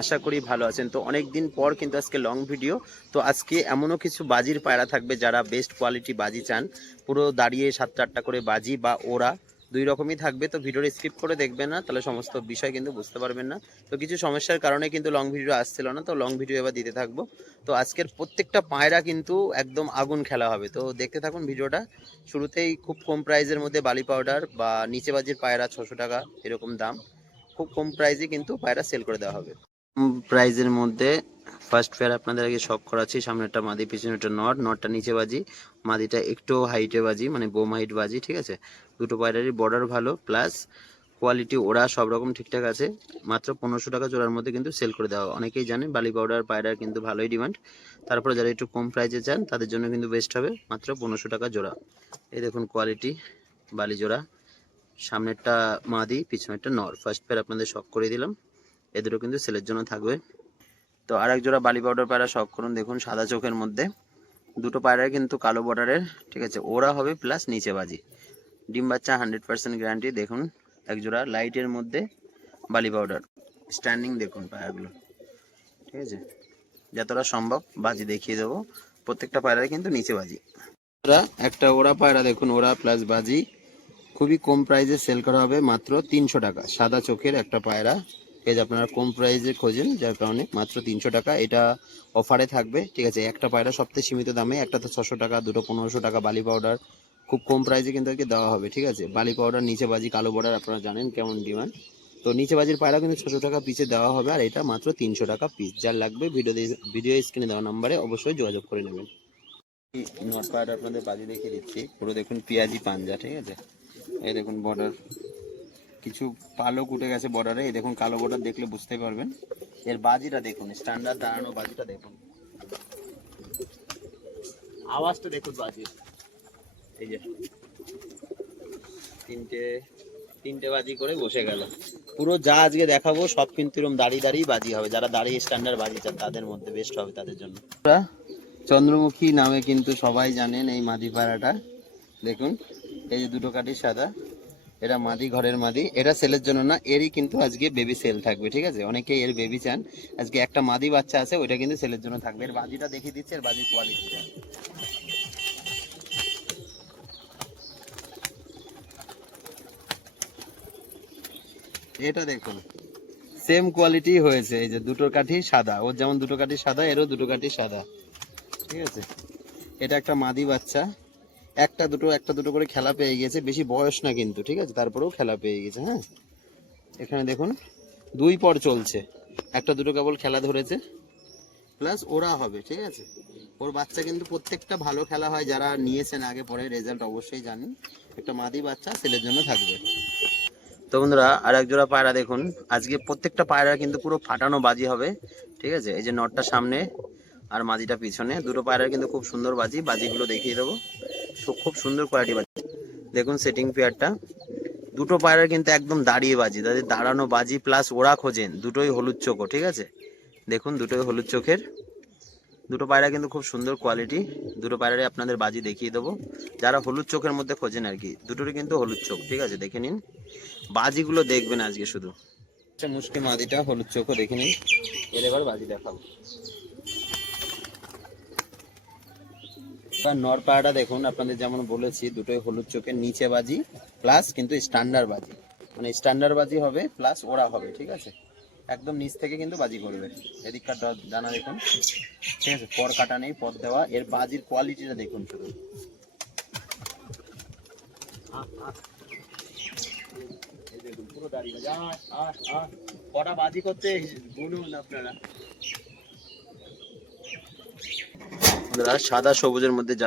আশা করি ভালো আছেন। তো অনেক দিন পর কিন্তু আজকে লং ভিডিও। তো আজকে এমনও কিছু বাজির পায়রা থাকবে যারা বেস্ট কোয়ালিটি বাজি চান, পুরো দাঁড়িয়ে 7-8টা করে বাজি বা ওরা দুই রকমই থাকবে। তো ভিডিওটা স্কিপ করে দেখবেন না, তাহলে সমস্ত বিষয় কিন্তু বুঝতে পারবেন না। তো কিছু সমস্যার কারণে কিন্তু লং ভিডিও আসছিল না, তো লং ভিডিও এবার দিতে থাকবো। তো আজকের প্রত্যেকটা পায়রা কিন্তু একদম আগুন খেলা হবে, তো দেখতে থাকুন ভিডিওটা। শুরুতেই খুব কম প্রাইসের মধ্যে বালি পাউডার বা নিচে বাজির পায়রা 600 টাকা এরকম দাম, খুব কম প্রাইসে কিন্তু পায়রা সেল করে দেওয়া হবে। প্রাইজের মধ্যে ফার্স্ট ফেয়ার আপনাদের আগে শখ করাচ্ছি। সামনেরটা মাদি, পিছনেরটা নটটা নিচে বাজি, মাদিটা একটু হাইটে বাজি, মানে বোম হাইট বাজি, ঠিক আছে। দুটো পায়রারই বর্ডার ভালো, প্লাস কোয়ালিটি ওরা সব রকম ঠিকঠাক আছে। মাত্র 1500 টাকা জোড়ার মধ্যে কিন্তু সেল করে দেওয়া। অনেকেই জানেন বালি পাউডার পায়রার কিন্তু ভালোই ডিমান্ড। তারপরে যারা একটু কম প্রাইসে চান তাদের জন্য কিন্তু বেস্ট হবে, মাত্র 1500 টাকা জোড়া। এই দেখুন কোয়ালিটি বালি জোড়া, সামনেরটা মাদি, পিছনেরটা নর। ফার্স্ট পেয়ার আপনাদের শখ করে দিলাম, এ দুটো কিন্তু সেলের জন্য থাকবে। তো আর এক জোড়া বালি পাউডার পায়রা শখ করুন, দেখুন সাদা চোখের মধ্যে, দুটো পায়রা কিন্তু কালো বর্ডারের, ঠিক আছে। ওরা হবে প্লাস নিচে বাজি, ডিম বাচ্চা 100% গ্যারান্টি। দেখুন এক জোড়া লাইটের মধ্যে বালি পাউডার, স্ট্যান্ডিং দেখুন পায়রাগুলো, ঠিক আছে। যতটা সম্ভব বাজি দেখিয়ে দেবো, প্রত্যেকটা পায়রায় কিন্তু নিচে বাজি। একটা ওরা পায়রা দেখুন, ওরা প্লাস বাজি, খুবই কম প্রাইসে সেল করা হবে, মাত্র 300 টাকা। সাদা চোখের একটা পায়রা, এই যে আপনারা কম প্রাইসে খোঁজেন যার কারণে মাত্র 300 টাকা। এটা অফারে থাকবে, ঠিক আছে। একটা পায়রা সবথেকে সীমিত দামে, একটা তো 600 টাকা, দুটো 1500 টাকা। বালি পাউডার খুব কম প্রাইসে কিন্তু আর কি দেওয়া হবে, ঠিক আছে। বালি পাউডার নিচে বাজি কালো বর্ডার, আপনারা জানেন কেমন ডিমান্ড। তো নিচে বাজির পায়রা কিন্তু 600 টাকা পিসে দেওয়া হবে, আর এটা মাত্র 300 টাকা পিস। যার লাগবে ভিডিও স্ক্রিনে দেওয়া নাম্বারে অবশ্যই যোগাযোগ করে নেবেন। নট পায়রা আপনাদের বাজি দেখিয়ে দিচ্ছি, পুরো দেখুন পেঁয়াজি পাঞ্জা, ঠিক আছে। এই দেখুন বর্ডার, কিছু পালক উঠে গেছে বর্ডারে, এই দেখুন কালো বর্ডার দেখলে বুঝতে পারবেন। এর বাজিটা দেখুন, স্ট্যান্ডার্ড দাঁড়ানো বাজিটা দেখুন, আওয়াজটা দেখুন বাজির। এই যে তিনটে তিনটে বাজি করে বসে গেল। পুরো যা আজকে দেখাবো সব কিন্তু এরকম দাঁড়িয়ে দাঁড়িয়ে বাজি হবে। যারা দাঁড়িয়ে স্ট্যান্ডার্ড বাজি চান তাদের মধ্যে বেস্ট হবে, তাদের জন্য। চন্দ্রমুখী নামে কিন্তু সবাই জানেন এই মাদি পায়রাটা, দেখুন এই যে দুটো কাঠি সাদা, এরা মাদি, ঘরের মাদি। এটা সেলের জন্য না, এরই কিন্তু আজকে বেবি সেল থাকবে, ঠিক আছে। অনেকেই এর বেবি চান, আজকে একটা মাদি বাচ্চা আছে, ওইটা কিন্তু সেলের জন্য থাকবে। এর বাজিটা দেখিয়ে দিচ্ছে, এর বাজির কোয়ালিটিটা। এটা দেখুন সেম কোয়ালিটি হয়েছে, এই যে দুটো কাঠি সাদা, ওর যেমন দুটো কাঠি সাদা, এরও দুটো কাঠি সাদা, ঠিক আছে। এটা একটা মাদি বাচ্চা, একটা দুটো করে খেলা পেয়ে গেছে, বেশি বয়স না কিন্তু, ঠিক আছে, তারপরেও খেলা পেয়ে গেছে। হ্যাঁ, এখানে দেখুন দুই পর চলছে, একটা দুটো কেবল খেলা ধরেছে, প্লাস ওরা হবে, ঠিক আছে। ওর বাচ্চা কিন্তু প্রত্যেকটা ভালো খেলা হয়, যারা নিয়েছেন আগে পরে রেজাল্ট অবশ্যই জানেন। একটা মাদি বাচ্চা ছেলের জন্য থাকবে। তো বন্ধুরা আর এক জোড়া পায়রা দেখুন, আজকে প্রত্যেকটা পায়রা কিন্তু পুরো ফাটানো বাজি হবে, ঠিক আছে। এই যে নটটা সামনে আর মাদিটা পিছনে, দুটো পায়রা কিন্তু খুব সুন্দর বাজি, বাজিগুলো দেখিয়ে দেবো। খুব সুন্দর কোয়ালিটি বাজি, দেখুন সেটিং পেয়ারটা। দুটো পায়রা কিন্তু একদম দাঁড়িয়ে বাজি, তাদের দাঁড়ানো বাজি প্লাস ওরা খোঁজেন, দুটোই হলুদ চোখও, ঠিক আছে। দেখুন দুটোই হলুদ চোখের, দুটো পায়রা কিন্তু খুব সুন্দর কোয়ালিটি। দুটো পায়রারই আপনাদের বাজি দেখিয়ে দেবো, যারা হলুদ চোখের মধ্যে খোঁজেন আর কি। দুটোরই কিন্তু হলুদ চোখ, ঠিক আছে, দেখে নিন। বাজিগুলো দেখবেন আজকে শুধু। আচ্ছা মুশকি মাদিটা হলুদ চোখও দেখে নিন, এর এবার বাজি দেখাবো। এবার নর পায়রাটা দেখুন, আপনাদের যেমন বলেছি দুটোই হলুদ চোখের, নিচে বাজি প্লাস কিন্তু স্ট্যান্ডার্ড বাজি, মানে স্ট্যান্ডার্ড বাজি হবে প্লাস ওরা হবে, ঠিক আছে। একদম নিচ থেকে কিন্তু বাজি করবে। এদিককার ডানা দেখুন, ঠিক আছে, পর কাটা নেই, পর দেওয়া। এর বাজির কোয়ালিটিটা দেখুন শুধু, পুরো দাঁড়িয়ে কটা বাজি করতে বলুন আপনারা। সাদা সবুজের মধ্যে যারা